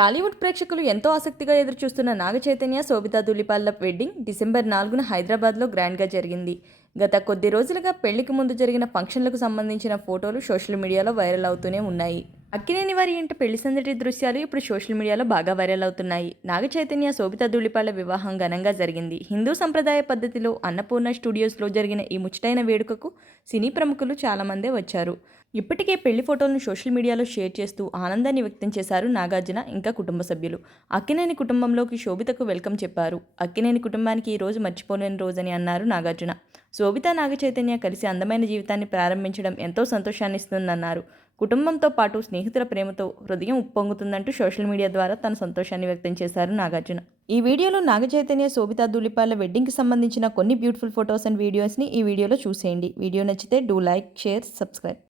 టాలీవుడ్ ప్రేక్షకులు ఎంతో ఆసక్తిగా ఎదురుచూస్తున్న నాగ చైతన్య శోభితా ధూళిపాళ్ల వెడ్డింగ్ డిసెంబర్ 4న హైదరాబాద్లో గ్రాండ్గా జరిగింది. గత కొద్ది రోజులుగా పెళ్లికి ముందు జరిగిన ఫంక్షన్లకు సంబంధించిన ఫోటోలు సోషల్ మీడియాలో వైరల్ అవుతూనే ఉన్నాయి. అక్కినేని వారి ఇంట పెళ్లి సందడి దృశ్యాలు ఇప్పుడు సోషల్ మీడియాలో బాగా వైరల్ అవుతున్నాయి. నాగ చైతన్య శోభితా ధూళిపాళ్ల వివాహం ఘనంగా జరిగింది. హిందూ సంప్రదాయ పద్ధతిలో అన్నపూర్ణ స్టూడియోస్లో జరిగిన ఈ ముచ్చటైన వేడుకకు సినీ ప్రముఖులు చాలామందే వచ్చారు. ఇప్పటికే పెళ్లి ఫోటోలను సోషల్ మీడియాలో షేర్ చేస్తూ ఆనందాన్ని వ్యక్తం చేశారు నాగార్జున ఇంకా కుటుంబ సభ్యులు. అక్కినేని కుటుంబంలోకి శోభితకు వెల్కమ్ చెప్పారు. అక్కినేని కుటుంబానికి ఈ రోజు మర్చిపోలేని రోజని అన్నారు నాగార్జున. శోభిత నాగ చైతన్య కలిసి అందమైన జీవితాన్ని ప్రారంభించడం ఎంతో సంతోషాన్నిస్తుందన్నారు. కుటుంబంతో పాటు స్నేహితుల ప్రేమతో హృదయం ఉప్పొంగుతుందంటూ సోషల్ మీడియా ద్వారా తన సంతోషాన్ని వ్యక్తం చేశారు నాగార్జున. ఈ వీడియోలో నాగ చైతన్య శోభితా ధూళిపాళ్ల వెడ్డింగ్కి సంబంధించిన కొన్ని బ్యూటిఫుల్ ఫొటోస్ అండ్ వీడియోస్ని ఈ వీడియోలో చూసేయండి. వీడియో నచ్చితే డూ లైక్, షేర్, సబ్స్క్రైబ్.